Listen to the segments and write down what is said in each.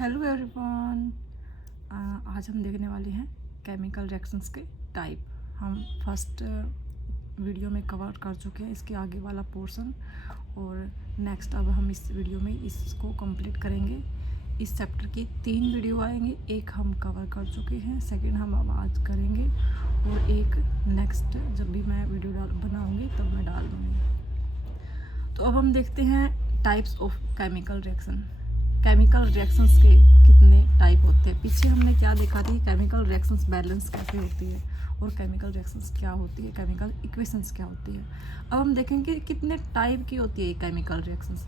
Hello everyone. आज हम देखने वाले हैं केमिकल रिएक्शंस के टाइप। हम फर्स्ट वीडियो में कवर कर चुके हैं इसके आगे वाला पोर्शन, और नेक्स्ट अब हम इस वीडियो में इसको कंप्लीट करेंगे। इस चैप्टर की 3 वीडियो आएंगे, एक हम कवर कर चुके हैं, सेकंड हम अब आज करेंगे, और एक नेक्स्ट जब भी मैं वीडियो बनाऊँगी तब मैं डाल दूँगी। तो अब हम देखते हैं types of chemical reaction. Chemical reactions के कितने टाइप होते हैं। पीछे हमने क्या देखा थी, केमिकल रिएक्शंस बैलेंस कैसे होती है और केमिकल रिएक्शंस क्या होती है, केमिकल इक्वेशंस क्या होती है। अब हम देखेंगे कितने टाइप की होती है chemical reactions.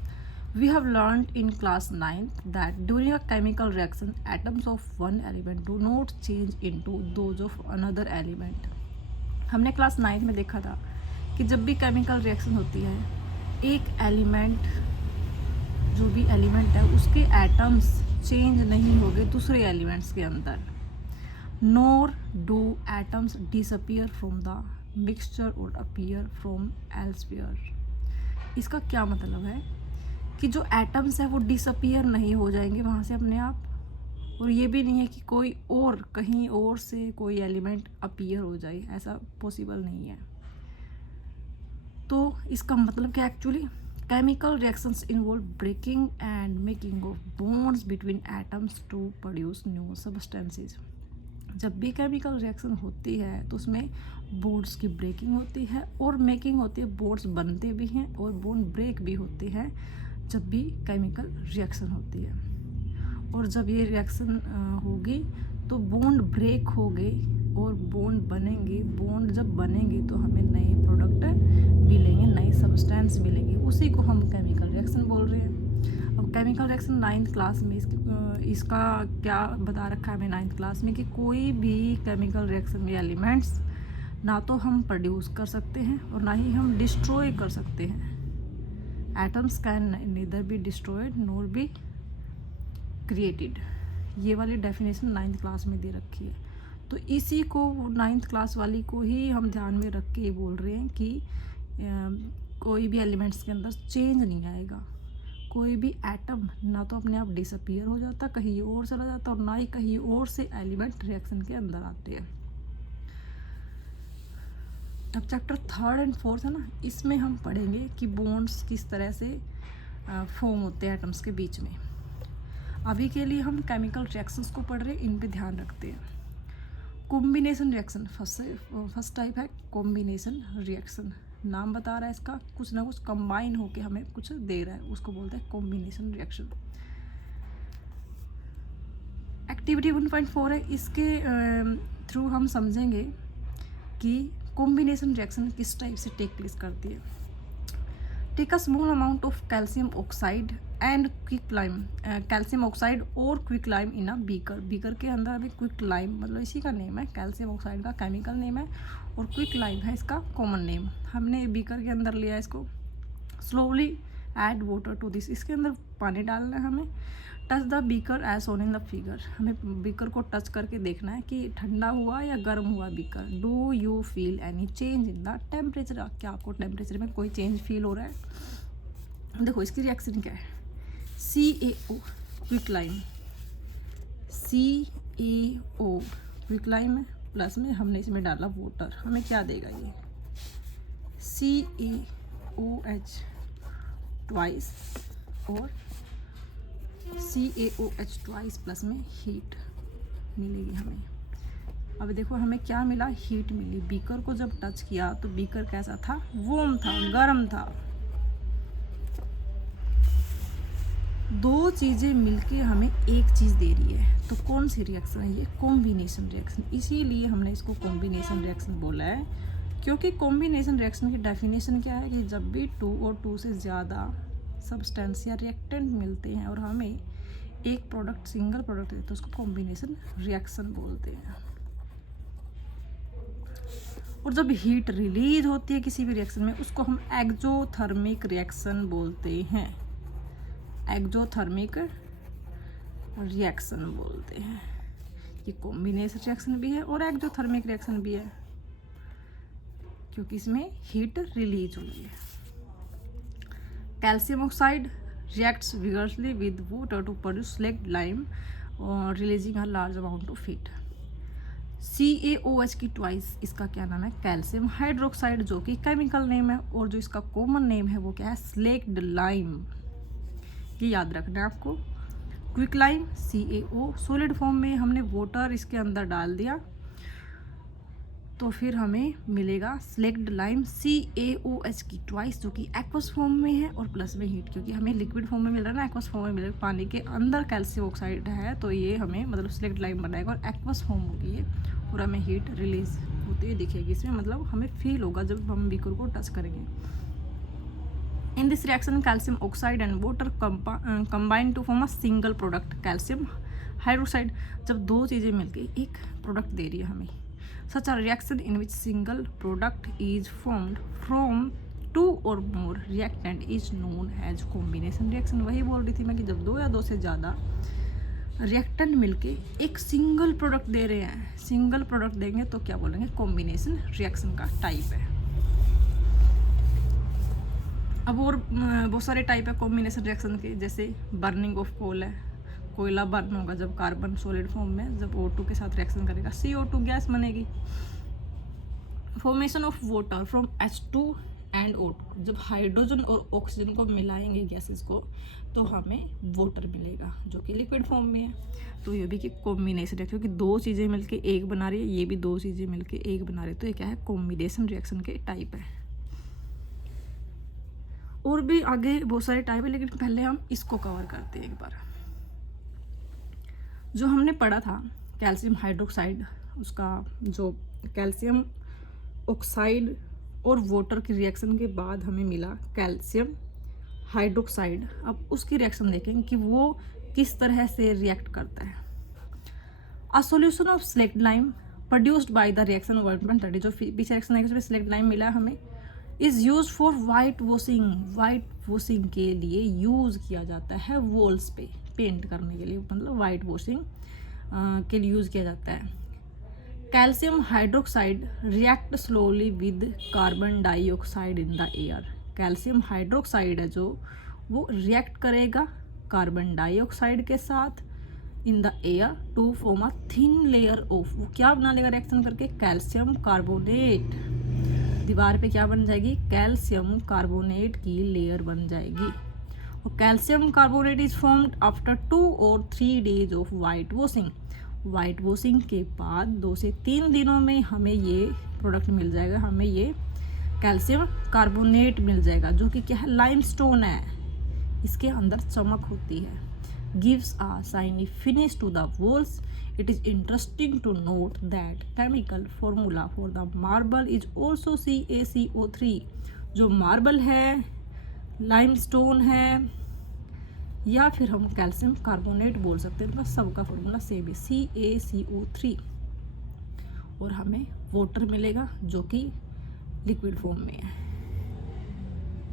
We have learned in class 9 that during a chemical reaction atoms of one element do not change into those of another element. हमने क्लास 9 में देखा था कि जब भी केमिकल रिएक्शन होती है, एक एलिमेंट जो भी एलिमेंट है उसके एटम्स चेंज नहीं होंगे दूसरे एलिमेंट्स के अंदर। Nor do atoms disappear from the mixture और अपीयर फ्रॉम एल्सवियर। इसका क्या मतलब है कि जो एटम्स है वो डिसअपियर नहीं हो जाएंगे वहाँ से अपने आप, और ये भी नहीं है कि कोई और कहीं और से कोई एलिमेंट अपीयर हो जाए, ऐसा पॉसिबल नहीं है। तो इसका मतलब क्या actually, chemical reactions involve breaking and making of bonds between atoms to produce new substances। जब भी केमिकल रिएक्शन होती है तो उसमें बॉन्ड्स की ब्रेकिंग होती है और मेकिंग होती है, बॉन्ड्स बनते भी हैं और बॉन्ड ब्रेक भी होते हैं जब भी केमिकल रिएक्शन होती है। और जब ये रिएक्शन होगी तो बॉन्ड ब्रेक होंगे और बॉन्ड बनेंगे। बॉन्ड जब बनेंगे तो हमें नए प्रोडक्ट मिलेंगे, नए सब्सटेंस मिलेंगे, उसी को हम केमिकल रिएक्शन बोल रहे हैं। अब केमिकल रिएक्शन 9th क्लास में इसका क्या बता रखा है हमें 9th क्लास में कि कोई भी केमिकल रिएक्शन में एलिमेंट्स ना तो हम प्रोड्यूस कर सकते हैं और ना ही हम डिस्ट्रॉय कर सकते हैं। Atoms can neither be destroyed nor be created. ये वाली डेफिनेशन 9th क्लास में दे रखी है। तो इसी को 9th क्लास वाली को ही हम ध्यान में रख के ये बोल रहे हैं कि कोई भी एलिमेंट्स के अंदर चेंज नहीं आएगा। कोई भी एटम ना तो अपने आप डिसअपियर हो जाता, कहीं और चला जाता, और ना ही कहीं और से एलिमेंट रिएक्शन के अंदर आते हैं। अब चैप्टर 3rd and 4th है ना, इसमें हम पढ़ेंगे कि बॉन्ड्स किस तरह से फॉर्म होते हैं एटम्स के बीच में। अभी के लिए हम केमिकल रिएक्शंस को पढ़ रहे हैं, इन पे ध्यान रखते हैं। कॉम्बिनेशन रिएक्शन फर्स्ट टाइप है कॉम्बिनेशन रिएक्शन। नाम बता रहा है इसका, कुछ ना कुछ कंबाइन होके हमें कुछ दे रहा है, उसको बोलते हैं कॉम्बिनेशन रिएक्शन। एक्टिविटी 1.4 है, इसके थ्रू हम समझेंगे कि कॉम्बिनेशन रिएक्शन किस टाइप से टेक प्लेस करती है। Take a small amount of calcium oxide and quick lime. Calcium oxide और quick lime in a beaker. Beaker के अंदर अभी क्विक लाइम मतलब इसी का नेम है, कैल्शियम ऑक्साइड का केमिकल नेम है और क्विक लाइम है इसका कॉमन नेम। हमने बीकर के अंदर लिया इसको। Slowly add water to this, इसके अंदर पानी डालना है हमें। Touch the beaker as shown in the figure, हमें बीकर को टच करके देखना है कि ठंडा हुआ या गर्म हुआ beaker. Do you feel any change in the temperature, क्या आपको टेम्परेचर में कोई चेंज फील हो रहा है। देखो इसकी रिएक्शन क्या है, CaO quick lime, CaO quick lime है, प्लस में हमने इसमें डाला वाटर, हमें क्या देगा ये CaOH ट्वाइस और CaOH ट्वाइस प्लस में हीट मिलेगी हमें। अब देखो हमें क्या मिला, हीट मिली। बीकर को जब टच किया तो बीकर कैसा था, वार्म था, गर्म था। दो चीज़ें मिलके हमें एक चीज़ दे रही है, तो कौन सी रिएक्शन है ये, कॉम्बिनेशन रिएक्शन। इसीलिए हमने इसको कॉम्बिनेशन रिएक्शन बोला है, क्योंकि कॉम्बिनेशन रिएक्शन की डेफिनेशन क्या है कि जब भी 2 और 2 से ज़्यादा सब्सटेंस या रिएक्टेंट मिलते हैं और हमें एक प्रोडक्ट, सिंगल प्रोडक्ट देते हैं, तो उसको कॉम्बिनेशन रिएक्शन बोलते हैं। और जब हीट रिलीज होती है किसी भी रिएक्शन में, उसको हम एक्सोथर्मिक रिएक्शन बोलते हैं। एक्सोथर्मिक रिएक्शन बोलते हैं। ये कॉम्बिनेशन रिएक्शन भी है और एक्सोथर्मिक रिएक्शन भी है, क्योंकि इसमें हीट रिलीज हो रही है। Calcium oxide reacts vigorously with water to produce select lime, releasing a large amount of heat. CaOH की ट्वाइस इसका क्या नाम है, कैल्शियम हाइड्रोक्साइड, जो कि केमिकल नेम है, और जो इसका कॉमन नेम है वो क्या है, स्लेक्ड लाइम। ये याद रखना है आपको। Quick lime CaO, solid form में हमने वाटर इसके अंदर डाल दिया तो फिर हमें मिलेगा स्लेक्ड लाइम CaOH की ट्वाइस, जो कि एक्वस फॉर्म में है और प्लस में हीट, क्योंकि हमें लिक्विड फॉर्म में मिल रहा है ना, एक्वस फॉर्म में मिल रहा है, पानी के अंदर कैल्शियम ऑक्साइड है, तो ये हमें मतलब स्लेक्ड लाइम बनाएगा और एक्वस फॉर्म होगी ये, और हमें हीट रिलीज होती हुई दिखेगी इसमें, मतलब हमें फील होगा जब हम बीकर को टच करेंगे। In this reaction calcium oxide and water combine to form a single product calcium hydroxide. जब दो चीज़ें मिलकर एक प्रोडक्ट दे रही है हमें, such a reaction in which single product is formed from two or more reactant is known as combination reaction। वही बोल रही थी मैं कि जब दो या दो से ज़्यादा रिएक्टेंट मिलके एक सिंगल प्रोडक्ट दे रहे हैं, सिंगल प्रोडक्ट देंगे तो क्या बोलेंगे, कॉम्बिनेशन रिएक्शन का टाइप है। अब और बहुत सारे टाइप है कॉम्बिनेशन रिएक्शन के, जैसे बर्निंग ऑफ कोल है, कोयला बर्न होगा जब कार्बन सॉलिड फॉर्म में, जब O2 के साथ रिएक्शन करेगा CO2 गैस बनेगी। Formation of water from H2 and O2, जब हाइड्रोजन और ऑक्सीजन को मिलाएंगे गैसेस को तो हमें वाटर मिलेगा जो कि लिक्विड फॉर्म में है। तो ये भी कि कॉम्बिनेशन रिएक्शन, क्योंकि दो चीज़ें मिलके एक बना रही है, ये भी दो चीज़ें मिलके एक बना रही है, तो ये क्या है, कॉम्बिनेशन रिएक्शन के टाइप है। और भी आगे बहुत सारे टाइप है, लेकिन पहले हम इसको कवर करते हैं एक बार। जो हमने पढ़ा था कैल्शियम हाइड्रोक्साइड, उसका जो कैल्शियम ऑक्साइड और वाटर की रिएक्शन के बाद हमें मिला कैल्शियम हाइड्रोक्साइड। अब उसकी रिएक्शन देखें कि वो किस तरह से रिएक्ट करता है। A solution of slaked lime produced by the reaction 130, जो पीछे रिएक्शन है उसमें स्लेक्ट लाइम मिला हमें, is use for white washing. White washing के लिए यूज़ किया जाता है वॉल्स पे, पेंट करने के लिए, मतलब वाइट वॉशिंग के लिए यूज़ किया जाता है। Calcium hydroxide react slowly with carbon dioxide in the air. Calcium hydroxide है जो वो रिएक्ट करेगा कार्बन डाइऑक्साइड के साथ in the air to form a thin layer of, वो क्या बना लेगा रिएक्शन करके, कैल्शियम कार्बोनेट। दीवार पे क्या बन जाएगी, कैल्शियम कार्बोनेट की लेयर बन जाएगी। और calcium carbonate is formed after 2 or 3 days of white washing. White washing के बाद 2 से 3 दिनों में हमें ये प्रोडक्ट मिल जाएगा, हमें ये कैल्शियम कार्बोनेट मिल जाएगा, जो कि क्या है, लाइमस्टोन है, इसके अंदर चमक होती है। Gives a shiny finish to the walls. It is interesting to note that chemical formula for the marble is also CaCO3। जो मार्बल है, लाइमस्टोन है, या फिर हम कैल्शियम कार्बोनेट बोल सकते हैं, बस सबका फॉर्मूला सेम है, CaCO3। और हमें वाटर मिलेगा जो कि लिक्विड फॉर्म में है।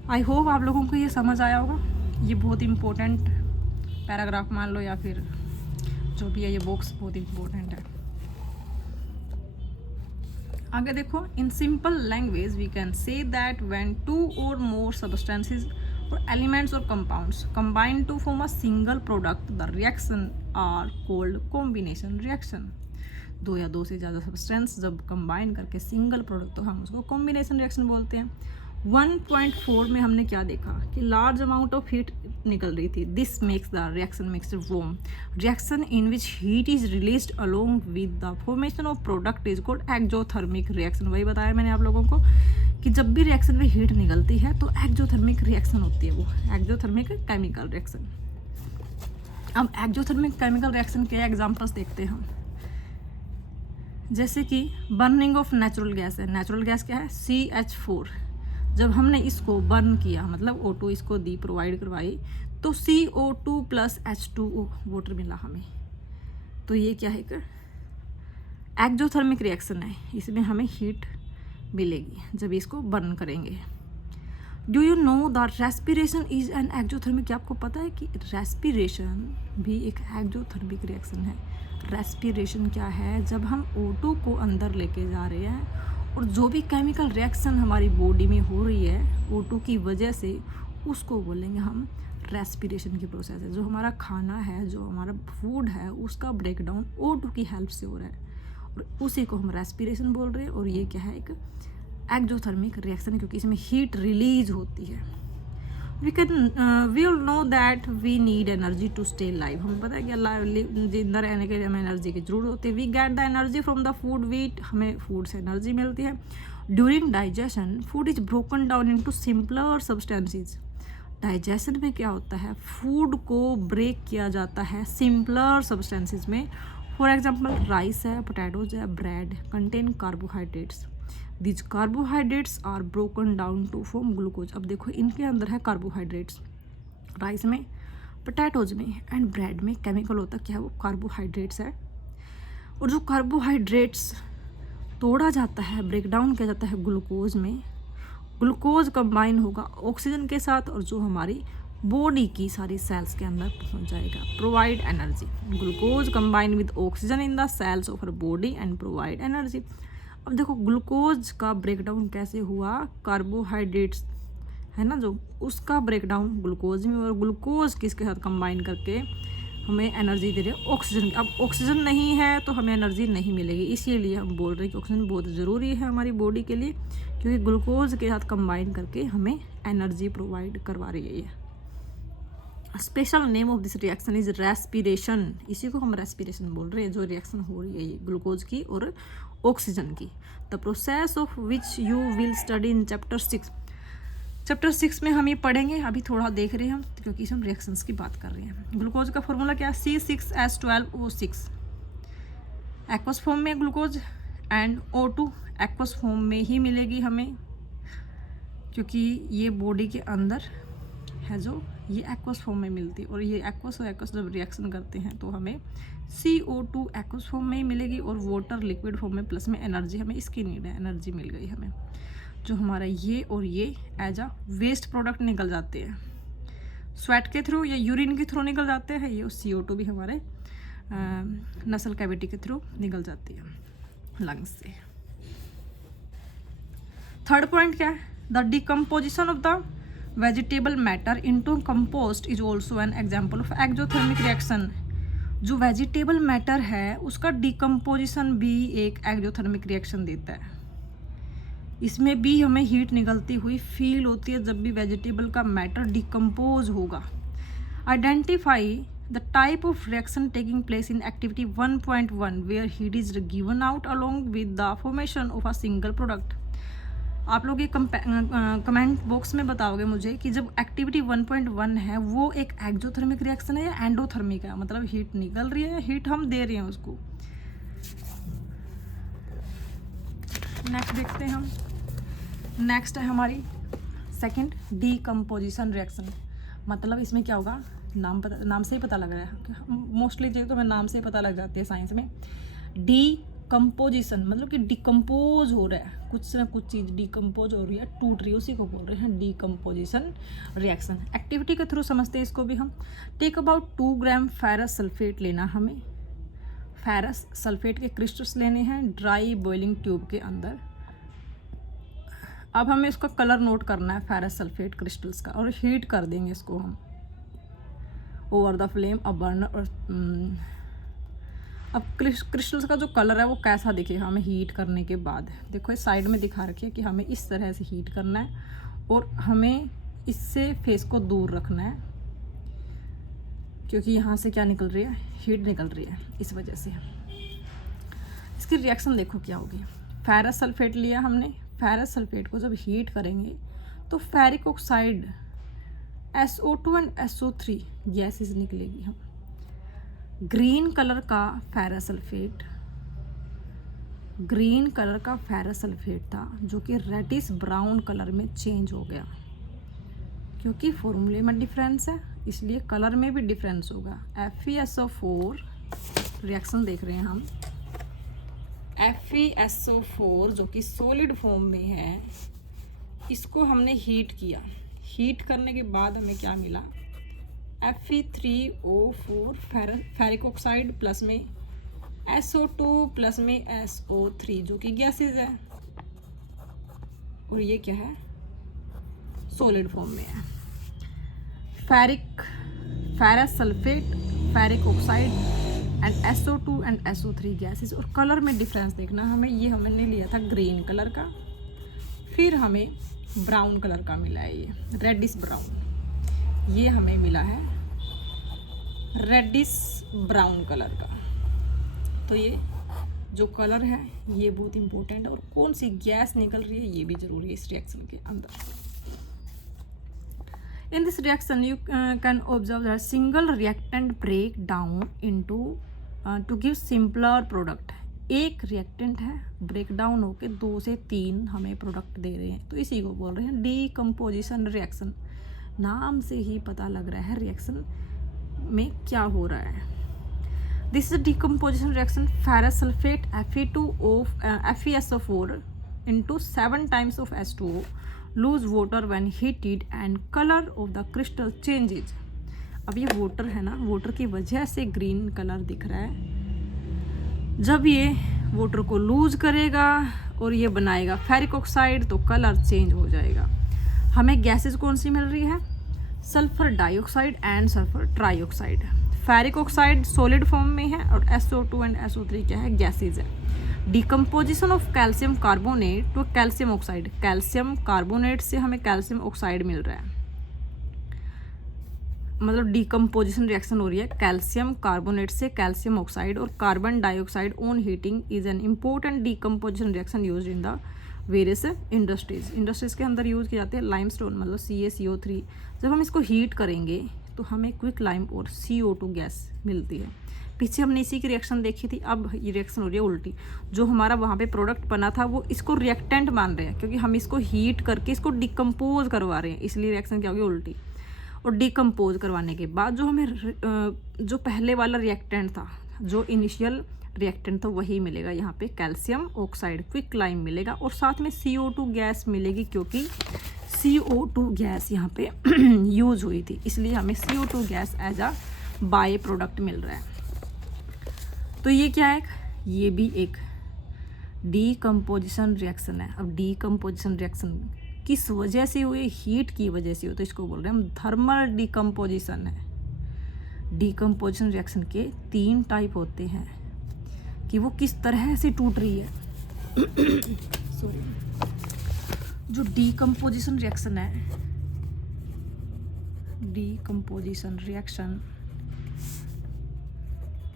आई होप आप लोगों को ये समझ आया होगा। ये बहुत इम्पोर्टेंट पैराग्राफ मान लो या फिर जो भी है, ये बॉक्स बहुत इम्पोर्टेंट है। आगे देखो, in simple language we can say that when 2 or more substances or elements or compounds combine to form a single product, the reaction are called combination reaction। दो या दो से ज़्यादा सब्सटेंस जब कंबाइन करके सिंगल प्रोडक्ट, तो हम उसको कॉम्बिनेशन रिएक्शन बोलते हैं। 1.4 में हमने क्या देखा कि लार्ज अमाउंट ऑफ हीट निकल रही थी। This makes the reaction mixture warm. Reaction in which heat is released along with the formation of product is called exothermic reaction. वही बताया मैंने आप लोगों को कि जब भी रिएक्शन में हीट निकलती है तो एक्सोथर्मिक रिएक्शन होती है, वो एक्सोथर्मिक केमिकल रिएक्शन। अब एक्सोथर्मिक केमिकल रिएक्शन के एग्जाम्पल्स देखते हैं हम, जैसे कि बर्निंग ऑफ नेचुरल गैस है। नेचुरल गैस क्या है, CH4। जब हमने इसको बर्न किया, मतलब O2 इसको दी, प्रोवाइड करवाई, तो CO2 + H2O वाटर मिला हमें। तो ये क्या है, एक्सोथर्मिक रिएक्शन है, इसमें हमें हीट मिलेगी जब इसको बर्न करेंगे। Do you know the respiration is an exothermic. क्या आपको पता है कि रेस्पिरेशन भी एक एक्सोथर्मिक रिएक्शन है। रेस्पिरेशन क्या है, जब हम O2 को अंदर लेके जा रहे हैं और जो भी केमिकल रिएक्शन हमारी बॉडी में हो रही है O2 की वजह से, उसको बोलेंगे हम रेस्पिरेशन की प्रोसेस है। जो हमारा खाना है, जो हमारा फूड है, उसका ब्रेकडाउन O2 की हेल्प से हो रहा है और उसी को हम रेस्पिरेशन बोल रहे हैं। और ये क्या है, एक एक्जोथर्मिक रिएक्शन, क्योंकि इसमें हीट रिलीज होती है। We all know that we need energy to stay live. हमें पता है कि जिंदा रहने के लिए हमें एनर्जी की जरूरत होती है। We get the energy from the food we eat, हमें फूड से एनर्जी मिलती है। During digestion food is broken down into simpler substances. Digestion में क्या होता है, फूड को ब्रेक किया जाता है सिंपलर सब्सटेंसेस में। फॉर एग्जाम्पल राइस है, पोटैटोज है, bread contain carbohydrates. These carbohydrates are broken down to form glucose। अब देखो इनके अंदर है कार्बोहाइड्रेट्स, राइस में, पोटैटोज में एंड ब्रेड में केमिकल होता क्या है, वो कार्बोहाइड्रेट्स है। और जो कार्बोहाइड्रेट्स तोड़ा जाता है, ब्रेक डाउन किया जाता है ग्लूकोज में। ग्लूकोज कंबाइन होगा ऑक्सीजन के साथ और जो हमारी बॉडी की सारी सेल्स के अंदर पहुंच जाएगा, provide energy. Glucose combine with oxygen in the cells of our body and provide energy. अब देखो ग्लूकोज का ब्रेकडाउन कैसे हुआ, कार्बोहाइड्रेट्स है ना जो, उसका ब्रेकडाउन ग्लूकोज में, और ग्लूकोज किसके साथ कंबाइन करके हमें एनर्जी दे रहे हैं, ऑक्सीजन। अब ऑक्सीजन नहीं है तो हमें एनर्जी नहीं मिलेगी, इसीलिए हम बोल रहे हैं कि ऑक्सीजन बहुत ज़रूरी है हमारी बॉडी के लिए, क्योंकि ग्लूकोज के साथ कंबाइन करके हमें एनर्जी प्रोवाइड करवा रही है ये। Special name of this reaction is respiration. इसी को हम रेस्पिरेशन बोल रहे हैं, जो रिएक्शन हो रही है ये ग्लूकोज की और ऑक्सीजन की। The process of which you will study in chapter 6। Chapter 6 में हम ये पढ़ेंगे, अभी थोड़ा देख रहे हैं हम क्योंकि हम रिएक्शंस की बात कर रहे हैं। ग्लूकोज का फॉर्मूला क्या है, C6H12O6। एक्वस फॉर्म में glucose and O2 aqueous form में ही मिलेगी हमें, क्योंकि ये बॉडी के अंदर है जो ये एक्वस फॉर्म में मिलती है। और ये एक्वस और एक्वस जब रिएक्शन करते हैं तो हमें CO2 एक्वस फॉर्म में ही मिलेगी और वाटर लिक्विड फॉर्म में, प्लस में एनर्जी हमें इसकी नीड है, एनर्जी मिल गई हमें। जो हमारा ये और ये एज अ वेस्ट प्रोडक्ट निकल जाते हैं, स्वेट के थ्रू या यूरिन के थ्रू निकल जाते हैं ये, और CO2 भी हमारे नसल कैविटी के थ्रू निकल जाती है लंग्स से। थर्ड पॉइंट क्या है, the decomposition of the vegetable matter into compost is also an example of exothermic reaction. जो वेजिटेबल मैटर है उसका डिकम्पोजिशन भी एक एक्जोथर्मिक रिएक्शन देता है। इसमें भी हमें हीट निकलती हुई फील होती है जब भी वेजिटेबल का मैटर डिकम्पोज होगा। Identify the type of reaction taking place in activity 1.1 where heat is given out along with the formation of a single product. आप लोग ये कमेंट बॉक्स में बताओगे मुझे कि जब एक्टिविटी 1.1 है वो एक एक्जोथर्मिक रिएक्शन है या एंडोथर्मिक है, मतलब हीट निकल रही है, हीट हम दे रहे हैं उसको। नेक्स्ट देखते हैं हम, नेक्स्ट है हमारी सेकंड डीकम्पोजिशन रिएक्शन। मतलब इसमें क्या होगा, नाम से ही पता लग रहा है, मोस्टली चीज़ तो हमें नाम से ही पता लग जाती है साइंस में। डीकम्पोजिशन मतलब कि डिकम्पोज हो रहा है, कुछ ना कुछ चीज़ डिकम्पोज हो रही है, टूट रही है, उसी को बोल रहे हैं डीकम्पोजिशन रिएक्शन। एक्टिविटी के थ्रू समझते हैं इसको भी हम। Take about 2 gram ferrous sulphate लेना हमें, फेरस सल्फेट के क्रिस्टल्स लेने हैं ड्राई बॉइलिंग ट्यूब के अंदर। अब हमें इसका कलर नोट करना है फेरस सल्फेट क्रिस्टल्स का, और हीट कर देंगे इसको हम over the flame a burner. अब क्रिस्टल्स का जो कलर है वो कैसा दिखेगा हमें हीट करने के बाद, देखो इस साइड में दिखा रखिए कि हमें इस तरह से हीट करना है और हमें इससे फेस को दूर रखना है, क्योंकि यहाँ से क्या निकल रही है, हीट निकल रही है, इस वजह से। इसकी रिएक्शन देखो क्या होगी। फेरस सल्फेट लिया हमने, फेरस सल्फेट को जब हीट करेंगे तो ferric oxide SO2 and SO3 gases निकलेगी। हम ग्रीन कलर का फेरस सल्फेट, ग्रीन कलर का फेरस सल्फेट था जो कि रेडिश ब्राउन कलर में चेंज हो गया, क्योंकि फॉर्मूले में डिफरेंस है इसलिए कलर में भी डिफरेंस होगा। FeSO4 रिएक्शन देख रहे हैं हम, FeSO4 जो कि सॉलिड फॉर्म में है, इसको हमने हीट किया। हीट करने के बाद हमें क्या मिला, Fe3O4 फेरिक ऑक्साइड प्लस में SO2 प्लस में SO3 जो कि गैसेज है, और ये क्या है, सॉलिड फॉर्म में है। Ferrous sulphate, ferric oxide and SO2 and SO3 gases. और कलर में डिफरेंस देखना हमें, ये हमने लिया था ग्रीन कलर का, फिर हमें ब्राउन कलर का मिला है, ये रेडिश ब्राउन, ये हमें मिला है रेडिश ब्राउन कलर का। तो ये जो कलर है ये बहुत इंपॉर्टेंट है, और कौन सी गैस निकल रही है ये भी जरूरी है इस रिएक्शन के अंदर। In this reaction you can observe that single reactant break down into to give simpler product। एक रिएक्टेंट है ब्रेक डाउन होके 2 से 3 हमें प्रोडक्ट दे रहे हैं, तो इसी को बोल रहे हैं डीकम्पोजिशन रिएक्शन। नाम से ही पता लग रहा है रिएक्शन में क्या हो रहा है। This is decomposition reaction ferrous sulphate FeSO4 into 7 times of H2O lose water when heated and color of the crystal changes। अब ये वाटर है ना, वाटर की वजह से ग्रीन कलर दिख रहा है। जब ये वाटर को लूज करेगा और ये बनाएगा फेरिक ऑक्साइड तो कलर चेंज हो जाएगा। हमें गैसेस कौन सी मिल रही है, sulphur dioxide and sulphur trioxide. Ferric oxide solid form में है और SO2 एंड SO3 क्या है, गैसेज है। Decomposition of calcium carbonate to calcium oxide, calcium carbonate से हमें कैल्शियम ऑक्साइड मिल रहा है, मतलब डिकम्पोजिशन रिएक्शन हो रही है कैल्शियम कार्बोनेट से कैल्शियम ऑक्साइड। और carbon dioxide on heating is an important decomposition reaction use in the various industries के अंदर यूज किए जाते हैं। लाइमस्टोन मतलब CaCO3, जब हम इसको हीट करेंगे तो हमें क्विक लाइम और CO2 गैस मिलती है। पीछे हमने इसी की रिएक्शन देखी थी, अब ये रिएक्शन हो रही है उल्टी। जो हमारा वहाँ पे प्रोडक्ट बना था वो इसको रिएक्टेंट मान रहे हैं, क्योंकि हम इसको हीट करके इसको डिकम्पोज करवा रहे हैं, इसलिए रिएक्शन क्या होगी, उल्टी। और डिकम्पोज करवाने के बाद जो हमें जो पहले वाला रिएक्टेंट था, जो इनिशियल रिएक्टेंट था वही मिलेगा यहाँ पे, कैल्शियम ऑक्साइड क्विक लाइम मिलेगा, और साथ में CO2 गैस मिलेगी, क्योंकि CO2 गैस यहाँ पे यूज हुई थी, इसलिए हमें CO2 gas as a by product मिल रहा है। तो ये क्या है, ये भी एक डीकम्पोजिशन रिएक्शन है। अब डीकम्पोजिशन रिएक्शन किस वजह से हुई, हीट की वजह से हो, तो इसको बोल रहे हैं हम थर्मल डीकम्पोजिशन है। डीकम्पोजिशन रिएक्शन के 3 टाइप होते हैं कि वो किस तरह से टूट रही है। सॉरी, जो डीकम्पोजिशन रिएक्शन है, डीकम्पोजिशन रिएक्शन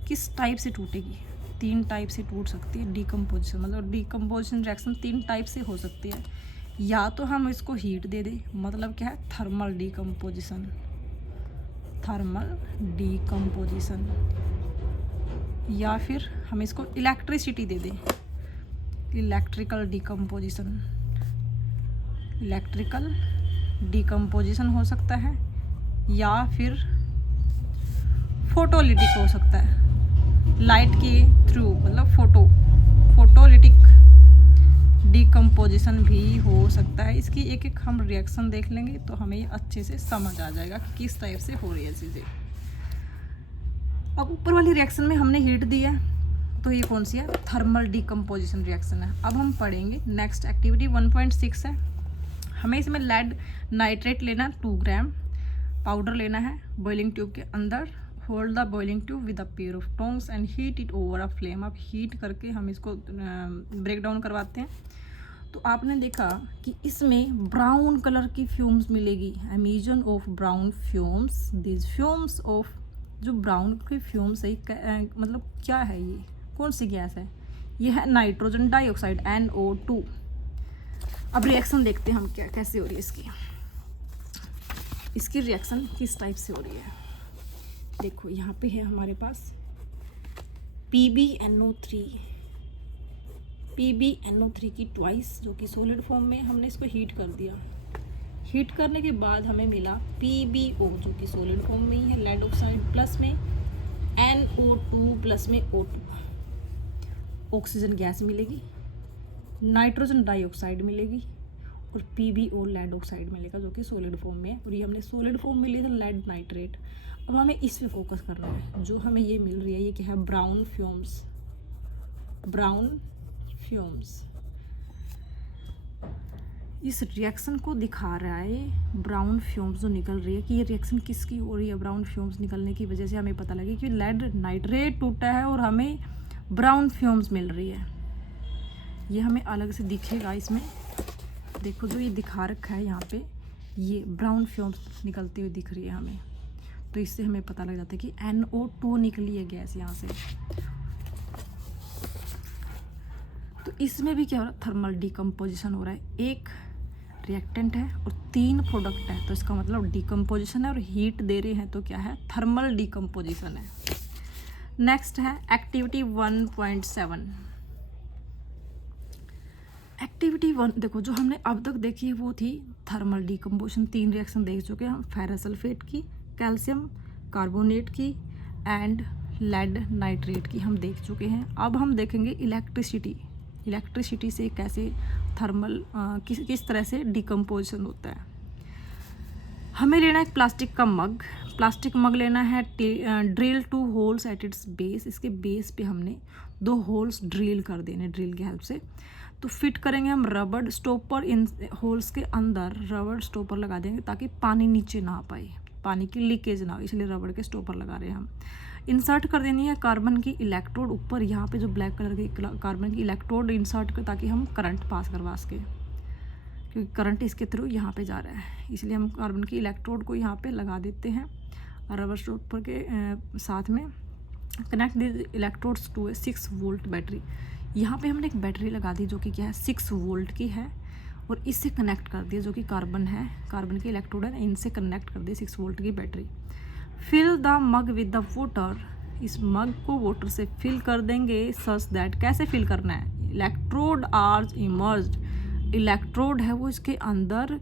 किस टाइप से टूटेगी, 3 टाइप से टूट सकती है डीकम्पोजिशन। मतलब डीकम्पोजिशन रिएक्शन 3 टाइप से हो सकती है। या तो हम इसको हीट दे दें, मतलब क्या है, थर्मल डीकम्पोजिशन, थर्मल डीकम्पोजिशन। या फिर हम इसको इलेक्ट्रिसिटी दे दें, इलेक्ट्रिकल डीकम्पोजिशन, इलेक्ट्रिकल डीकम्पोजिशन हो सकता है। या फिर फोटोलिटिक हो सकता है, लाइट के थ्रू, मतलब फोटोलिटिक डीकम्पोजिशन भी हो सकता है। इसकी एक एक हम रिएक्शन देख लेंगे तो हमें ये अच्छे से समझ आ जाएगा कि किस टाइप से हो रही है चीज़ें। अब ऊपर वाली रिएक्शन में हमने हीट दी है, तो ये कौन सी है, थर्मल डीकम्पोजिशन रिएक्शन है। अब हम पढ़ेंगे नेक्स्ट एक्टिविटी 1.6 है। हमें इसमें लेड नाइट्रेट लेना 2 ग्राम, पाउडर लेना है, बॉइलिंग ट्यूब के अंदर hold the boiling tube with a pair of tongs and heat it over a flame. अब हीट करके हम इसको ब्रेक डाउन करवाते हैं। तो आपने देखा कि इसमें ब्राउन कलर की फ्यूम्स मिलेगी, emission of brown fumes. This fumes of, जो ब्राउन की फ्यूम्स है मतलब क्या है, ये कौन सी गैस है, ये है नाइट्रोजन डाइऑक्साइड NO2। अब रिएक्शन देखते हैं हम क्या कैसे हो रही है इसकी रिएक्शन किस टाइप से हो रही है। देखो यहाँ पे है हमारे पास PbNO3 की ट्वाइस, जो कि सॉलिड फॉर्म में, हमने इसको हीट कर दिया। हीट करने के बाद हमें मिला PbO, जो कि सॉलिड फॉर्म में ही है, लेड ऑक्साइड प्लस में NO2 प्लस में O2, ऑक्सीजन गैस मिलेगी, नाइट्रोजन डाइऑक्साइड मिलेगी, और PbO लेड ऑक्साइड मिलेगा, जो कि सॉलिड फॉर्म में है। और ये हमने सॉलिड फॉर्म में लिया था लेड नाइट्रेट। अब हमें इस पे फोकस करना है। जो हमें ये मिल रही है, ये क्या है, ब्राउन फ्यूम्स, ब्राउन फ्यूम्स। इस रिएक्शन को दिखा रहा है ब्राउन फ्यूम्स जो निकल रही है कि ये रिएक्शन किसकी हो रही है। ब्राउन फ्यूम्स निकलने की वजह से हमें पता लगे कि लेड नाइट्रेट टूटा है और हमें ब्राउन फ्यूम्स मिल रही है। ये हमें अलग से दिखेगा इसमें, देखो जो ये दिखा रखा है यहाँ पे, ये ब्राउन फ्यूम्स निकलती हुई दिख रही है हमें। तो इससे हमें पता लग जाता है कि NO2 निकली है गैस यहाँ से। तो इसमें भी क्या हो रहा है, थर्मल डिकम्पोजिशन हो रहा है। एक रिएक्टेंट है और 3 प्रोडक्ट है, तो इसका मतलब डिकम्पोजिशन है और हीट दे रहे हैं, तो क्या है, थर्मल डिकम्पोजिशन है। नेक्स्ट है एक्टिविटी 1.7। एक्टिविटी 1 देखो, जो हमने अब तक देखी है वो थी थर्मल डिकम्पोजिशन। 3 रिएक्शन देख चुके हैं हम, फेरस सल्फेट की, कैल्शियम कार्बोनेट की एंड लेड नाइट्रेट की हम देख चुके हैं। अब हम देखेंगे इलेक्ट्रिसिटी से कैसे थर्मल किस तरह से डिकम्पोजिशन होता है। हमें लेना है एक प्लास्टिक मग लेना है, drill 2 holes at its base. इसके बेस पे हमने 2 होल्स ड्रिल कर देने ड्रिल की हेल्प से। तो फिट करेंगे हम रबड़ स्टॉपर, इन होल्स के अंदर रबड़ स्टॉपर लगा देंगे ताकि पानी नीचे ना आ पाए, पानी की लीकेज ना हो, इसलिए रबड़ के स्टॉपर लगा रहे हैं हम। इंसर्ट कर देनी है कार्बन की इलेक्ट्रोड ऊपर, यहाँ पे जो ब्लैक कलर की कार्बन की इलेक्ट्रोड इंसर्ट कर, ताकि हम करंट पास करवा सके, क्योंकि करंट इसके थ्रू यहाँ पे जा रहा है, इसलिए हम कार्बन की इलेक्ट्रोड को यहाँ पे लगा देते हैं रबर स्टॉपर के साथ में। Connect this electrodes to a 6 volt battery. यहाँ पे हमने एक बैटरी लगा दी जो कि क्या है 6 वोल्ट की है, और इससे कनेक्ट कर दिया, जो कि कार्बन है, कार्बन की इलेक्ट्रोड है, इनसे कनेक्ट कर दी 6 वोल्ट की battery. Fill the mug with the water. इस मग को वाटर से फिल कर देंगे सच दैट, कैसे फिल करना है, इलेक्ट्रोड आर इमर्ज्ड। इलेक्ट्रोड है वो इसके अंदर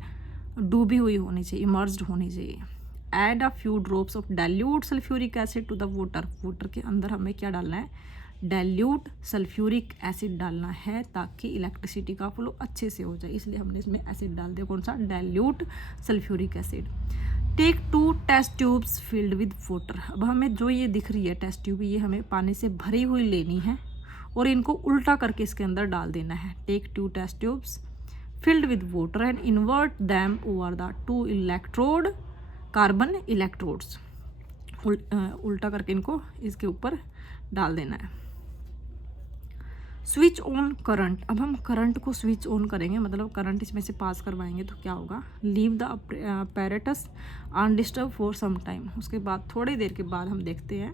डूबी हुई होनी चाहिए, इमर्ज्ड होनी चाहिए। Add a few drops of dilute sulphuric acid to the water. Water के अंदर हमें क्या डालना है, डाइल्यूट सल्फ्यूरिक एसिड डालना है, ताकि इलेक्ट्रिसिटी का फ्लो अच्छे से हो जाए, इसलिए हमने इसमें एसिड डाल दिया, कौन सा, dilute sulphuric acid. Take 2 test tubes filled with water. अब हमें जो ये दिख रही है टेस्ट ट्यूब, ये हमें पानी से भरी हुई लेनी है और इनको उल्टा करके इसके अंदर डाल देना है। Take 2 test tubes filled with water and invert them over the 2 electrode carbon electrodes. उल्टा करके इनको इसके ऊपर डाल देना है। Switch on current. अब हम करंट को स्विच ऑन करेंगे, मतलब करंट इसमें से पास करवाएंगे, तो क्या होगा, leave the apparatus undisturb for some time. उसके बाद थोड़ी देर के बाद हम देखते हैं,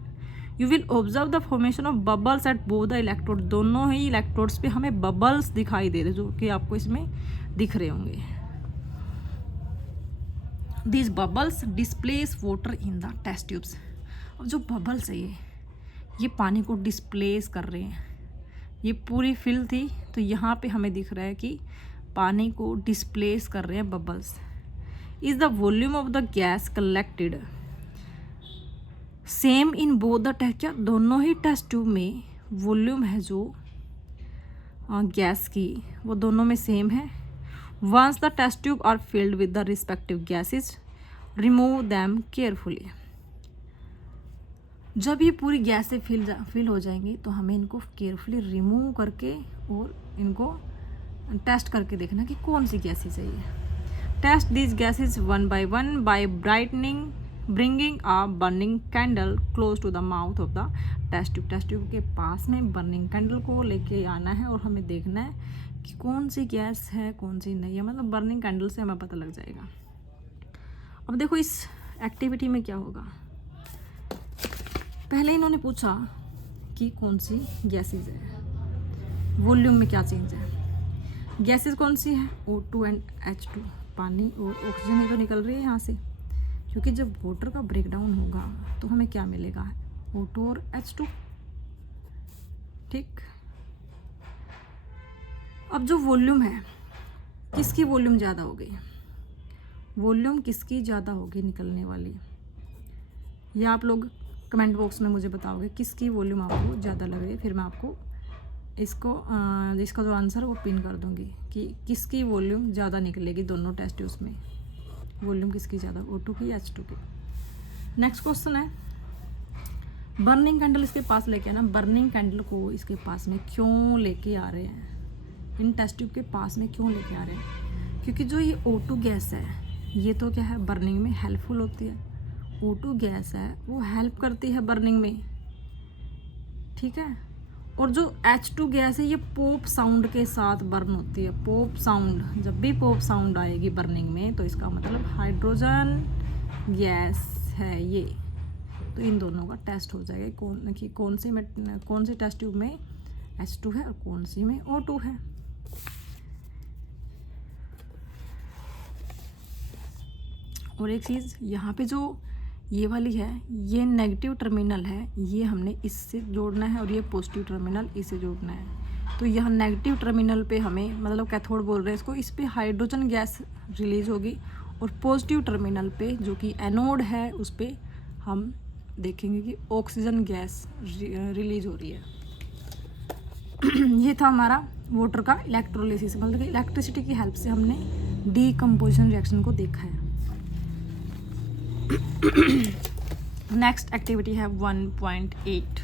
you will observe the formation of bubbles at both the electrode. दोनों ही इलेक्ट्रोड्स पे हमें बबल्स दिखाई दे रहे, जो कि आपको इसमें दिख रहे होंगे। This bubbles displace water in the test tubes. अब जो बबल्स है ये पानी को डिस्प्लेस कर रहे हैं। ये पूरी फिल थी, तो यहाँ पे हमें दिख रहा है कि पानी को डिस्प्लेस कर रहे हैं bubbles. Is the volume of the gas collected same in both the test. क्या दोनों ही टेस्ट ट्यूब में वॉल्यूम है जो गैस की, वो दोनों में सेम है। Once the test tube are filled with the respective gases remove them carefully. जब ये पूरी गैस से फिल हो जाएंगी, तो हमें इनको केयरफुली रिमूव करके और इनको टेस्ट करके देखना कि कौन सी गैसेज चाहिए। Test this gases 1 by 1 by bringing a burning candle close to the mouth of the test tube. Test tube के पास में बर्निंग कैंडल को लेके आना है और हमें देखना है कि कौन सी गैस है कौन सी नहीं है, मतलब बर्निंग कैंडल से हमें पता लग जाएगा। अब देखो इस एक्टिविटी में क्या होगा, पहले इन्होंने पूछा कि कौन सी गैसेज है, वॉल्यूम में क्या चेंज है। गैसेज कौन सी है, O2 एंड H2, पानी और ऑक्सीजन ही तो निकल रही है यहाँ से, क्योंकि जब वाटर का ब्रेकडाउन होगा तो हमें क्या मिलेगा, O2 और H2। ठीक, अब जो वॉल्यूम है, किसकी वॉल्यूम ज़्यादा हो गई, वॉल्यूम किसकी ज़्यादा होगी निकलने वाली, या आप लोग कमेंट बॉक्स में मुझे बताओगे किसकी वॉल्यूम आपको ज़्यादा लग रही है। फिर मैं आपको इसका जो आंसर है वो पिन कर दूंगी कि किसकी वॉल्यूम ज़्यादा निकलेगी दोनों टेस्ट ट्यूब्स में, वॉल्यूम किसकी ज़्यादा, O2 की H2 की। नेक्स्ट क्वेश्चन है, बर्निंग कैंडल इसके पास लेके आना। बर्निंग कैंडल को इसके पास में क्यों लेके आ रहे हैं, इन टेस्ट ट्यूब के पास में क्यों लेके आ रहे हैं, क्योंकि जो ये O2 गैस है ये तो क्या है, बर्निंग में हेल्पफुल होती है। O2 गैस है वो हेल्प करती है बर्निंग में, ठीक है। और जो H2 गैस है ये पॉप साउंड के साथ बर्न होती है। पॉप साउंड, जब भी पॉप साउंड आएगी बर्निंग में तो इसका मतलब हाइड्रोजन गैस है ये। तो इन दोनों का टेस्ट हो जाएगा कौन सी टेस्ट ट्यूब में H2 है और कौन सी में O2 है। और एक चीज़ यहाँ पे जो ये वाली है ये नेगेटिव टर्मिनल है, ये हमने इससे जोड़ना है और ये पॉजिटिव टर्मिनल इससे जोड़ना है। तो यहाँ नेगेटिव टर्मिनल पे हमें, मतलब कैथोड बोल रहे हैं इसको, इस पे हाइड्रोजन गैस रिलीज होगी और पॉजिटिव टर्मिनल पे जो कि एनोड है उस पे हम देखेंगे कि ऑक्सीजन गैस रिलीज हो रही है। ये था हमारा वाटर का इलेक्ट्रोलिसिस, मतलब कि इलेक्ट्रिसिटी की हेल्प से हमने डीकम्पोजिशन रिएक्शन को देखा है। नेक्स्ट एक्टिविटी है 1.8।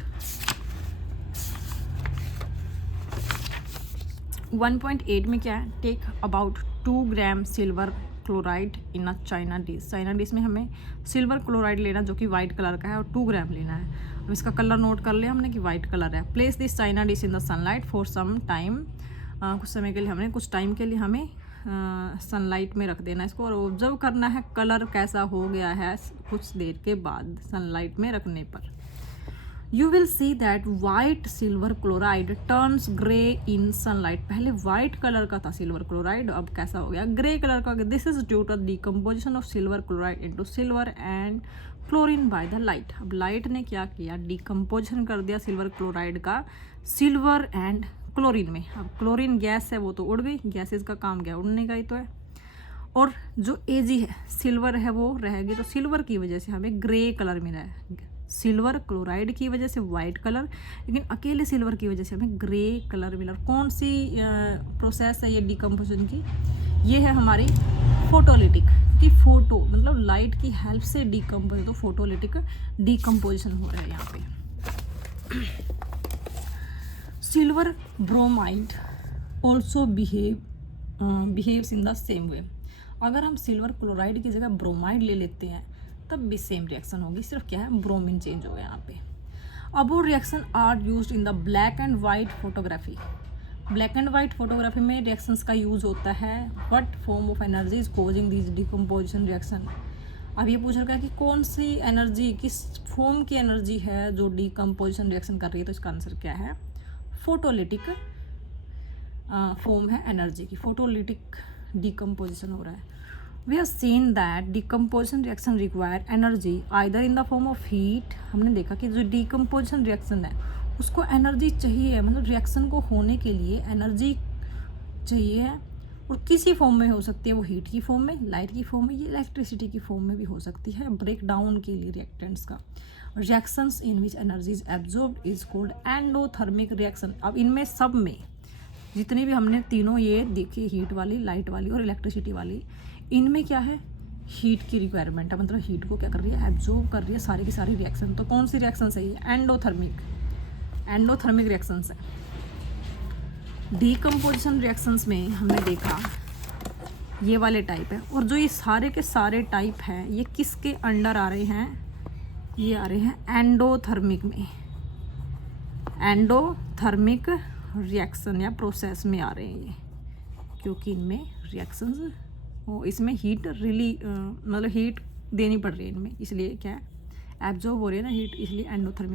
1.8 में क्या है, take about 2 gram silver chloride in a china dish. China dish में हमें सिल्वर क्लोराइड लेना जो कि वाइट कलर का है और 2 ग्राम लेना है। अब इसका कलर नोट कर लिया हमने कि वाइट कलर है। Place this china dish in the sunlight for some time. कुछ समय के लिए हमें, कुछ टाइम के लिए हमें सनलाइट में रख देना इसको और ऑब्जर्व करना है कलर कैसा हो गया है कुछ देर के बाद सनलाइट में रखने पर। You will see that white silver chloride turns grey in sunlight. पहले वाइट कलर का था सिल्वर क्लोराइड, अब कैसा हो गया, ग्रे कलर का। This is due to decomposition of silver chloride into silver and chlorine by the light. अब light ने क्या किया, डिकम्पोजिशन कर दिया सिल्वर क्लोराइड का सिल्वर एंड क्लोरीन में। अब क्लोरीन गैस है वो तो उड़ गई, गैसेस का काम क्या, उड़ने का ही तो है। और जो Ag है, सिल्वर है, वो रहेगी। तो सिल्वर की वजह से हमें ग्रे कलर मिला है, सिल्वर क्लोराइड की वजह से वाइट कलर, लेकिन अकेले सिल्वर की वजह से हमें ग्रे कलर मिला। कौन सी प्रोसेस है ये डिकम्पोजिशन की, ये है हमारी फोटोलिटिक। कि फोटो मतलब लाइट की हेल्प से डिकम्पोज, तो फोटोलिटिक डिकम्पोजिशन हो रहा है यहाँ पे। Silver bromide also behaves in the same way. अगर हम सिल्वर क्लोराइड की जगह ब्रोमाइड ले लेते हैं तब भी सेम रिएक्शन होगी, सिर्फ क्या है, ब्रोमीन चेंज हो गया यहाँ पे। Above reaction are used in the black and white photography. Black and white photography में रिएक्शंस का यूज़ होता है। What form of energy is causing this decomposition reaction. अब ये पूछ रखा है कि कौन सी एनर्जी, किस फॉर्म की एनर्जी है जो डिकम्पोजिशन रिएक्शन कर रही है। तो इसका आंसर क्या है, फोटोलिटिक फॉर्म है एनर्जी की, फोटोलिटिक डिकम्पोजिशन हो रहा है। We have seen that decomposition reaction require energy either in the form of heat. हमने देखा कि जो डिकम्पोजिशन रिएक्शन है उसको एनर्जी चाहिए, मतलब रिएक्शन को होने के लिए एनर्जी चाहिए है, और किसी फॉर्म में हो सकती है, वो हीट की फॉर्म में, लाइट की फॉर्म में, ये इलेक्ट्रिसिटी की फॉर्म में भी हो सकती है। ब्रेक डाउन के लिए रिएक्टेंट्स का reactions in which energy is absorbed is called endothermic reaction. अब इनमें सब में जितनी भी हमने तीनों ये देखी, हीट वाली, लाइट वाली और इलेक्ट्रिसिटी वाली, इनमें क्या है, हीट की रिक्वायरमेंट है, मतलब हीट को क्या कर रही है, एब्जॉर्ब कर रही है सारी की सारी रिएक्शन। तो कौन सी रिएक्शन है ये, एंडोथर्मिक रिएक्शंस है। डीकम्पोजिशन रिएक्शंस में हमने देखा ये वाले टाइप है, और जो ये सारे के सारे टाइप हैं ये किसके अंडर आ रहे हैं, ये आ रहे हैं एंडोथर्मिक में, एंडोथर्मिक रिएक्शन या प्रोसेस में आ रहे हैं ये, क्योंकि इनमें रिएक्शंस, इसमें हीट मतलब हीट देनी पड़ रही है इनमें, इसलिए क्या है, एब्जॉर्ब हो रही है ना हीट, इसलिए एंडोथर्मिक